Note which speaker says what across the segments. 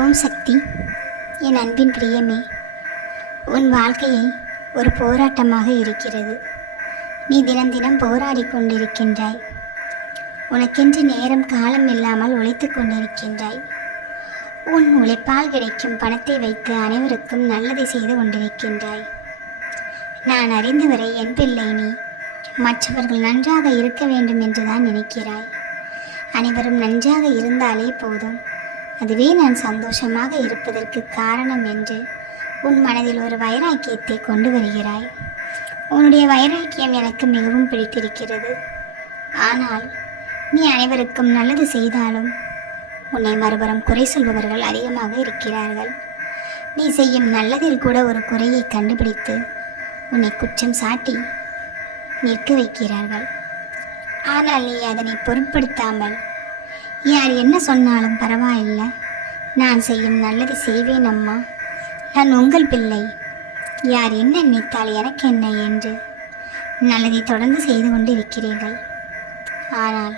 Speaker 1: ஓம் சக்தி என் அன்பின் பிரியமே உன் வாழ்க்கையை ஒரு போராட்டமாக இருக்கிறது. நீ தினம் தினம் போராடி கொண்டிருக்கின்றாய். உனக்கென்று நேரம் காலம் இல்லாமல் உழைத்து கொண்டிருக்கின்றாய். உன் உழைப்பால் கிடைக்கும் பணத்தை வைத்து அனைவருக்கும் நல்லதை செய்து கொண்டிருக்கின்றாய். நான் அறிந்தவரை என் பிள்ளை நீ மற்றவர்கள் நன்றாக இருக்க வேண்டும் என்றுதான் நினைக்கிறாய். அனைவரும் நன்றாக இருந்தாலே போதும். அதுவே நான் சந்தோஷமாக இருப்பதற்கு காரணம் என்று உன் மனதில் ஒரு வைராக்கியத்தை கொண்டு வருகிறாய். உன்னுடைய வைராக்கியம் எனக்கு மிகவும் பிடித்திருக்கிறது. ஆனால் நீ அனைவருக்கும் நல்லது செய்தாலும் உன்னை மறுபுறம் குறை சொல்பவர்கள் அதிகமாக இருக்கிறார்கள். நீ செய்யும் நல்லதில் கூட ஒரு குறையை கண்டுபிடித்து உன்னை குற்றம் சாட்டி நிற்க வைக்கிறார்கள். ஆனால் நீ அதனை பொருட்படுத்தாமல் யார் என்ன சொன்னாலும் பரவாயில்லை. நான் செய்யும் நல்லது செய்வேன் அம்மா. நான் உங்கள் பிள்ளை. யார் என்ன நினைத்தால் எனக்கு என்ன என்று. நல்லதை தொடர்ந்து செய்து கொண்டு இருக்கிறீர்கள் ஆனால்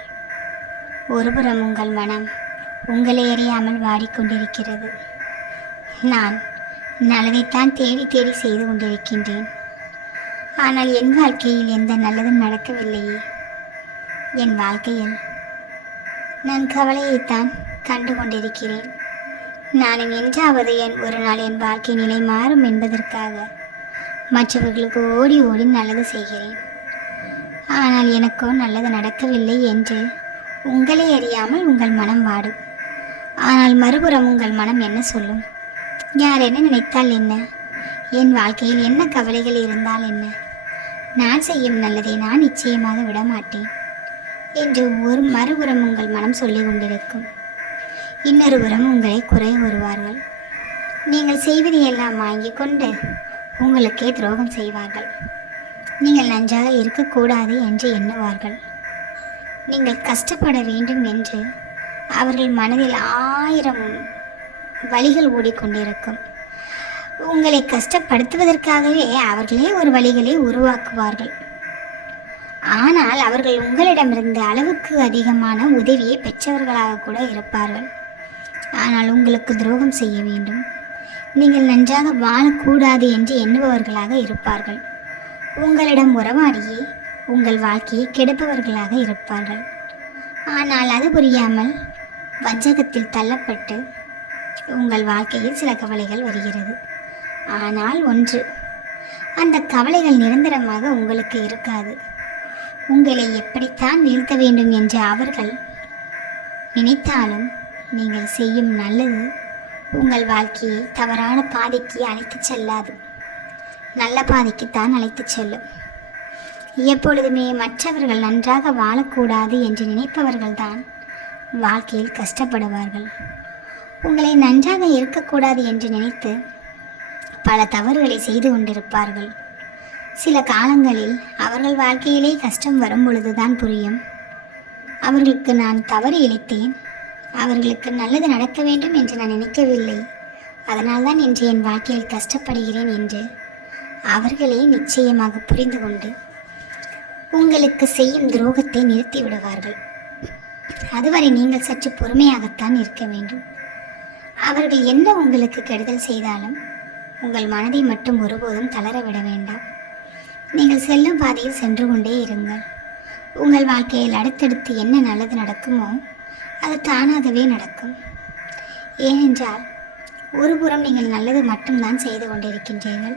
Speaker 1: ஒருபுறம் உங்கள் மனம் உங்களை அறியாமல் வாடிக்கொண்டிருக்கிறது. நான் நல்லதைத்தான் தேடி தேடி செய்து கொண்டிருக்கின்றேன். ஆனால் என் வாழ்க்கையில் எந்த நல்லதும் நடக்கவில்லையே. என் வாழ்க்கையில் நான் கவலையைத்தான் கண்டு கொண்டிருக்கிறேன் நானும் என்றாவது என் ஒரு நாள் என் வாழ்க்கை நிலை மாறும் என்பதற்காக மற்றவர்களுக்கு ஓடி ஓடி நல்லது செய்கிறேன். ஆனால் எனக்கோ நல்லது நடக்கவில்லை என்று உங்களை அறியாமல் உங்கள் மனம் வாடும். ஆனால் மறுபுறம் உங்கள் மனம் என்ன சொல்லும்? யார் என்ன நினைத்தால் என்ன? என் வாழ்க்கையில் என்ன கவலைகள் இருந்தால் என்ன? நான் செய்யும் நல்லதை நான் நிச்சயமாக விடமாட்டேன். என்று ஒரு மறுபுறம் உங்கள் மனம் சொல்லிக் கொண்டிருக்கும் இன்னொரு புறம் உங்களை குறை வருவார்கள் நீங்கள் செய்வதை எல்லாம் வாங்கிக் கொண்டு உங்களுக்கே துரோகம் செய்வார்கள். நீங்கள் நன்றாக இருக்கக்கூடாது என்று எண்ணுவார்கள். நீங்கள் கஷ்டப்பட வேண்டும் என்று அவர்கள் மனதில் ஆயிரம் வழிகள் ஓடிக்கொண்டிருக்கும். உங்களை கஷ்டப்படுத்துவதற்காகவே அவர்களே ஒரு வழிகளை உருவாக்குவார்கள். ஆனால் அவர்கள் உங்களிடமிருந்து அளவுக்கு அதிகமான உதவியை பெற்றவர்களாக கூட இருப்பார்கள். ஆனால் உங்களுக்கு துரோகம் செய்ய வேண்டும். நீங்கள் நன்றாக வாழக்கூடாது என்று எண்ணுபவர்களாக இருப்பார்கள். உங்களிடம் உறவாடியே உங்கள் வாழ்க்கையை கெடுப்பவர்களாக இருப்பார்கள். ஆனால் அது புரியாமல் வஞ்சகத்தில் தள்ளப்பட்டு உங்கள் வாழ்க்கையில் சில கவலைகள் வருகிறது. ஆனால் ஒன்று அந்த கவலைகள் நிரந்தரமாக உங்களுக்கு இருக்காது. உங்களை எப்படித்தான் வீழ்த்த வேண்டும் என்று அவர்கள் நினைத்தாலும் நீங்கள் செய்யும் நல்லது உங்கள் வாழ்க்கையை தவறான பாதைக்கு அழைத்துச் செல்லாது. நல்ல பாதைக்குத்தான் அழைத்துச் செல்லும். எப்பொழுதுமே மற்றவர்கள் நன்றாக வாழக்கூடாது என்று நினைப்பவர்கள்தான் வாழ்க்கையில் கஷ்டப்படுவார்கள். உங்களை நன்றாக இருக்கக்கூடாது என்று நினைத்து பல தவறுகளை செய்து கொண்டிருப்பார்கள். சில காலங்களில் அவர்கள் வாழ்க்கையிலே கஷ்டம் வரும் பொழுதுதான் புரியும். அவர்களுக்கு நான் தவறு இழைத்தேன். அவர்களுக்கு நல்லது நடக்க வேண்டும் என்று நான் நினைக்கவில்லை. அதனால்தான் இன்று என் வாழ்க்கையில் கஷ்டப்படுகிறேன் என்று அவர்களே நிச்சயமாக புரிந்து கொண்டு உங்களுக்கு செய்யும் துரோகத்தை நிறுத்தி விடுவார்கள். அதுவரை நீங்கள் சற்று பொறுமையாகத்தான் இருக்க வேண்டும். அவர்கள் என்ன உங்களுக்கு கெடுதல் செய்தாலும் உங்கள் மனதை மட்டும் ஒருபோதும் தளர விட வேண்டாம். நீங்கள் செல்லும் பாதையில் சென்று கொண்டே இருங்கள். உங்கள் வாழ்க்கையில் அடுத்தடுத்து என்ன நல்லது நடக்குமோ அது தானாகவே நடக்கும். ஏனென்றால் ஒருபுறம் நீங்கள் நல்லது மட்டும்தான் செய்து கொண்டிருக்கின்றீர்கள்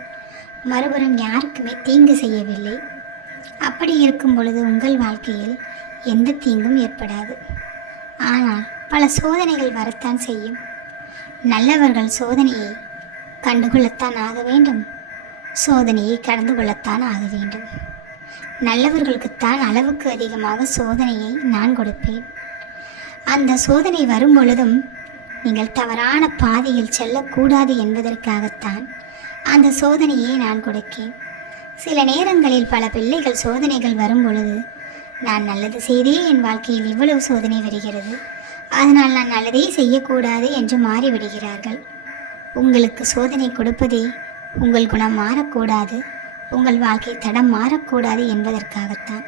Speaker 1: மறுபுறம் யாருக்குமே தீங்கு செய்யவில்லை. அப்படி இருக்கும் பொழுது உங்கள் வாழ்க்கையில் எந்த தீங்கும் ஏற்படாது. ஆனால் பல சோதனைகள் வரத்தான் செய்யும். நல்லவர்கள் சோதனையை கண்டுகொள்ளத்தான் ஆக வேண்டும். சோதனையை கடந்து கொள்ளத்தான் ஆக வேண்டும். நல்லவர்களுக்குத்தான் அளவுக்கு அதிகமாக சோதனையை நான் கொடுப்பேன். அந்த சோதனை வரும் பொழுதும் நீங்கள் தவறான பாதையில் செல்லக்கூடாது என்பதற்காகத்தான் அந்த சோதனையை நான் கொடுக்கேன். சில நேரங்களில் பல பிள்ளைகள் சோதனைகள் வரும் பொழுது நான் நல்லது செய்தே என் வாழ்க்கையில் இவ்வளவு சோதனை வருகிறது அதனால் நான் நல்லதே செய்யக்கூடாது என்று மாறிவிடுகிறார்கள். உங்களுக்கு சோதனை கொடுப்பதே உங்கள் குணம் மாறக்கூடாது உங்கள் வாழ்க்கை தடம் மாறக்கூடாது என்பதற்காகத்தான்.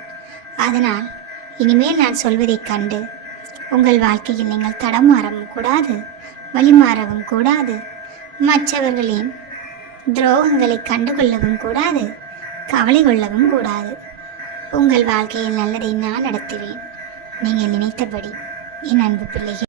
Speaker 1: அதனால் இனிமேல் நான் சொல்வதைக் கண்டு உங்கள் வாழ்க்கையில் நீங்கள் தடம் மாறவும் கூடாது வழி மாறவும் கூடாது மற்றவர்களின் துரோகங்களை கண்டுகொள்ளவும் கூடாது கவலை கொள்ளவும் கூடாது. உங்கள் வாழ்க்கையில் நல்லதை நான் நடத்துவேன். நீங்கள் நினைத்தபடி என் அன்பு பிள்ளைகள்.